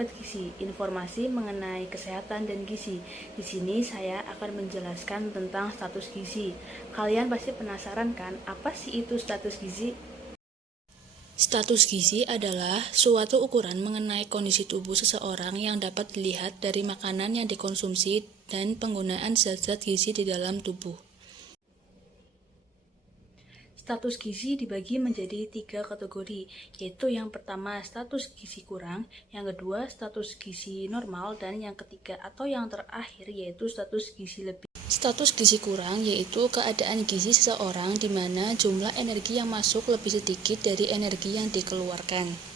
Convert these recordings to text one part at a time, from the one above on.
dapat gizi, informasi mengenai kesehatan dan gizi. Di sini saya akan menjelaskan tentang status gizi. Kalian pasti penasaran kan, apa sih itu status gizi? Status gizi adalah suatu ukuran mengenai kondisi tubuh seseorang yang dapat dilihat dari makanan yang dikonsumsi dan penggunaan zat-zat gizi di dalam tubuh. Status gizi dibagi menjadi 3 kategori, yaitu yang pertama status gizi kurang, yang kedua status gizi normal, dan yang ketiga atau yang terakhir yaitu status gizi lebih. Status gizi kurang yaitu keadaan gizi seseorang di mana jumlah energi yang masuk lebih sedikit dari energi yang dikeluarkan.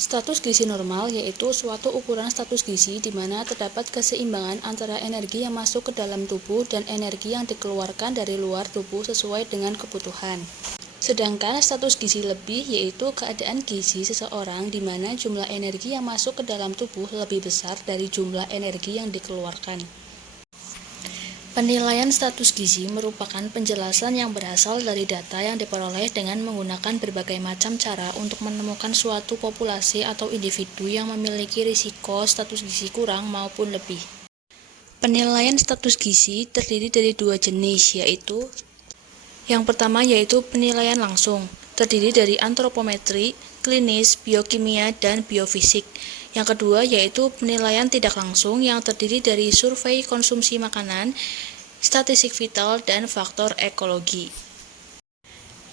Status gizi normal yaitu suatu ukuran status gizi di mana terdapat keseimbangan antara energi yang masuk ke dalam tubuh dan energi yang dikeluarkan dari luar tubuh sesuai dengan kebutuhan. Sedangkan status gizi lebih yaitu keadaan gizi seseorang di mana jumlah energi yang masuk ke dalam tubuh lebih besar dari jumlah energi yang dikeluarkan. Penilaian status gizi merupakan penjelasan yang berasal dari data yang diperoleh dengan menggunakan berbagai macam cara untuk menemukan suatu populasi atau individu yang memiliki risiko status gizi kurang maupun lebih. Penilaian status gizi terdiri dari dua jenis, yaitu yang pertama yaitu penilaian langsung, terdiri dari antropometri, klinis, biokimia, dan biofisik. Yang kedua yaitu penilaian tidak langsung yang terdiri dari survei konsumsi makanan, statistik vital, dan faktor ekologi.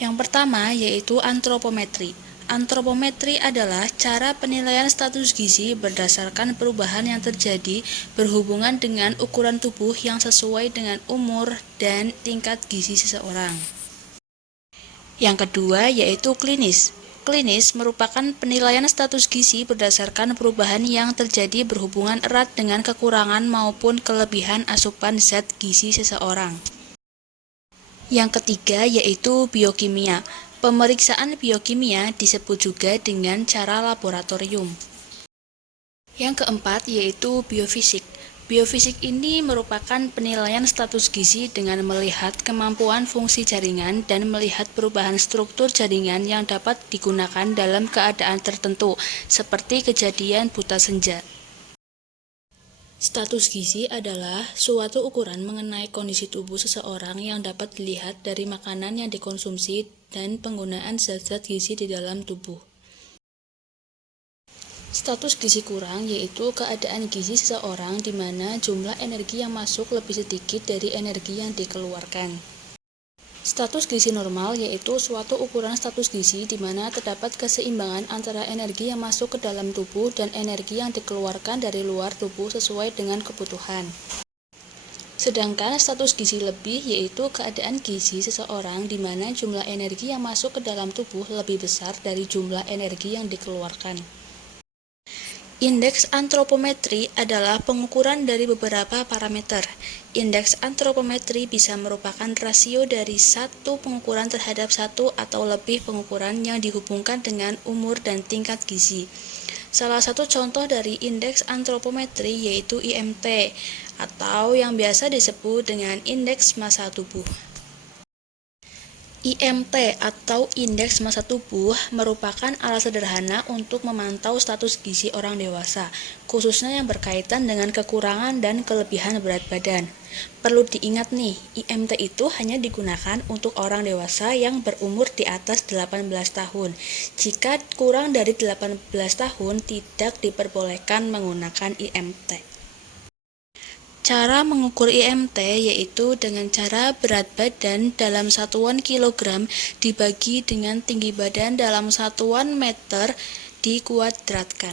Yang pertama yaitu antropometri. Antropometri adalah cara penilaian status gizi berdasarkan perubahan yang terjadi berhubungan dengan ukuran tubuh yang sesuai dengan umur dan tingkat gizi seseorang. Yang kedua yaitu klinis. Klinis merupakan penilaian status gizi berdasarkan perubahan yang terjadi berhubungan erat dengan kekurangan maupun kelebihan asupan zat gizi seseorang. Yang ketiga yaitu biokimia. Pemeriksaan biokimia disebut juga dengan cara laboratorium. Yang keempat yaitu biofisik. Biofisik ini merupakan penilaian status gizi dengan melihat kemampuan fungsi jaringan dan melihat perubahan struktur jaringan yang dapat digunakan dalam keadaan tertentu, seperti kejadian buta senja. Status gizi adalah suatu ukuran mengenai kondisi tubuh seseorang yang dapat dilihat dari makanan yang dikonsumsi dan penggunaan zat-zat gizi di dalam tubuh. Status gizi kurang yaitu keadaan gizi seseorang di mana jumlah energi yang masuk lebih sedikit dari energi yang dikeluarkan. Status gizi normal yaitu suatu ukuran status gizi di mana terdapat keseimbangan antara energi yang masuk ke dalam tubuh dan energi yang dikeluarkan dari luar tubuh sesuai dengan kebutuhan. Sedangkan status gizi lebih yaitu keadaan gizi seseorang di mana jumlah energi yang masuk ke dalam tubuh lebih besar dari jumlah energi yang dikeluarkan. Indeks antropometri adalah pengukuran dari beberapa parameter. Indeks antropometri bisa merupakan rasio dari satu pengukuran terhadap satu atau lebih pengukuran yang dihubungkan dengan umur dan tingkat gizi. Salah satu contoh dari indeks antropometri yaitu IMT, atau yang biasa disebut dengan indeks massa tubuh. IMT atau Indeks Massa Tubuh merupakan alat sederhana untuk memantau status gizi orang dewasa, khususnya yang berkaitan dengan kekurangan dan kelebihan berat badan. Perlu diingat nih, IMT itu hanya digunakan untuk orang dewasa yang berumur di atas 18 tahun. Jika kurang dari 18 tahun, tidak diperbolehkan menggunakan IMT. Cara mengukur IMT yaitu dengan cara berat badan dalam satuan kilogram dibagi dengan tinggi badan dalam satuan meter dikuadratkan.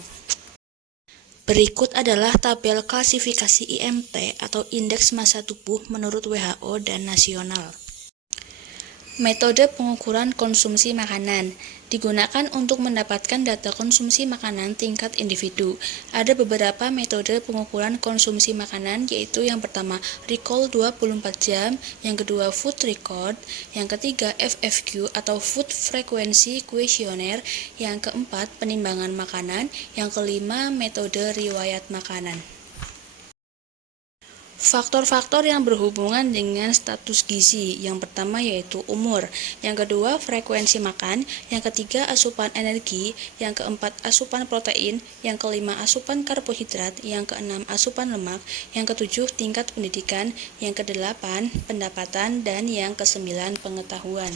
Berikut adalah tabel klasifikasi IMT atau Indeks Massa Tubuh menurut WHO dan nasional. Metode pengukuran konsumsi makanan digunakan untuk mendapatkan data konsumsi makanan tingkat individu. Ada beberapa metode pengukuran konsumsi makanan yaitu yang pertama recall 24 jam, yang kedua food record, yang ketiga FFQ atau food frequency questionnaire, yang keempat penimbangan makanan, yang kelima metode riwayat makanan. Faktor-faktor yang berhubungan dengan status gizi. Yang pertama yaitu umur, yang kedua frekuensi makan, yang ketiga asupan energi, yang keempat asupan protein, yang kelima asupan karbohidrat, yang keenam asupan lemak, yang ketujuh tingkat pendidikan, yang kedelapan pendapatan, dan yang kesembilan pengetahuan.